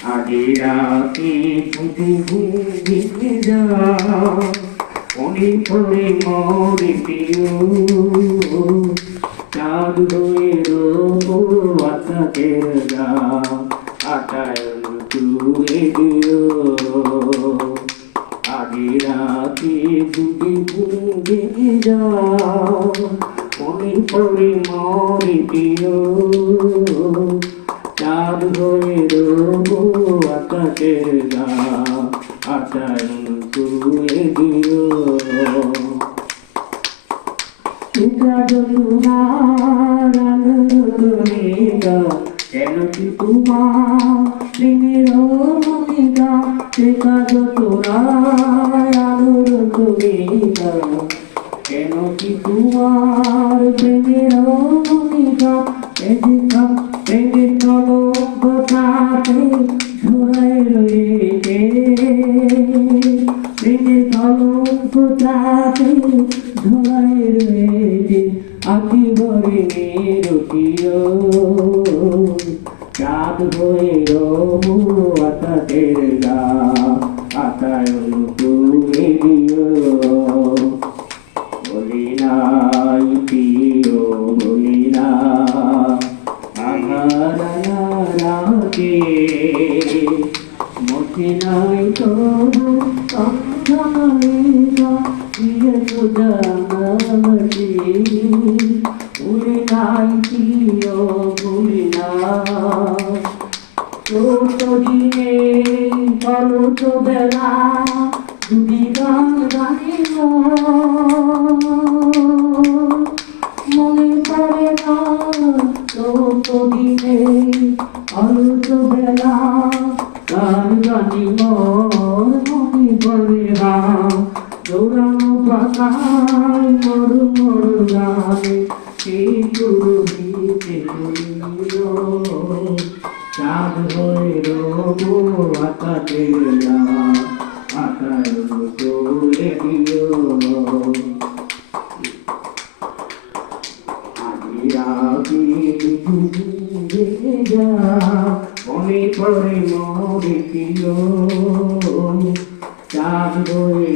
আগে রাতে ফুটে ঘুমিয়ে যা মনে পড়ে মরে প্রিয় চাঁদ হয়ে রোবো আকাশের গা আকাশ তুলে দিও আগে রাতে ফুটে ঘুমিয়ে যা মনে পড়ে মরে প্রিয় চাঁদ হয়ে রোবো আকাশের গা আকাশ তুলে দিও চিন্তা তোমার আলোকা কেন কি তোমার প্রেমের মনিকা চিন্তা তোমার আলোকা কেন কি তোমার প্রেমের মনিকা এদিকা প্রেমের কলঙ্কটাতে ঝোড়ায় রয়েছে প্রেমের কলঙ্কটাতে ঝোড়ায় রয়েছে আঁকি ভরে রুটিও চাঁদ হয়ে রবো আকাশের গা আকাশ তুলে দিও বলি নাই প্রিয় বলি না আঘারাকে মতে নাই তবু অন্ধকারিকা প্রিয় সুজানামতি বলি নাই প্রিয় বলি না ছোট দিনে কলচ বেলা দুটি গান গাইল মনে পড়ে না ছোট দিনে কলচ বেলা গান গানিব মনে পড়ে না দৌড়ানো পাতায় মরু মরু গানে সেই গুরুহিতে চাঁদ হয়ে রবো আকাশের গা আকাশ তুলে দিও আগে রাতে ঘুমিয়ে যা মনে পড়ে মরে প্রিয় চাঁদ হয়ে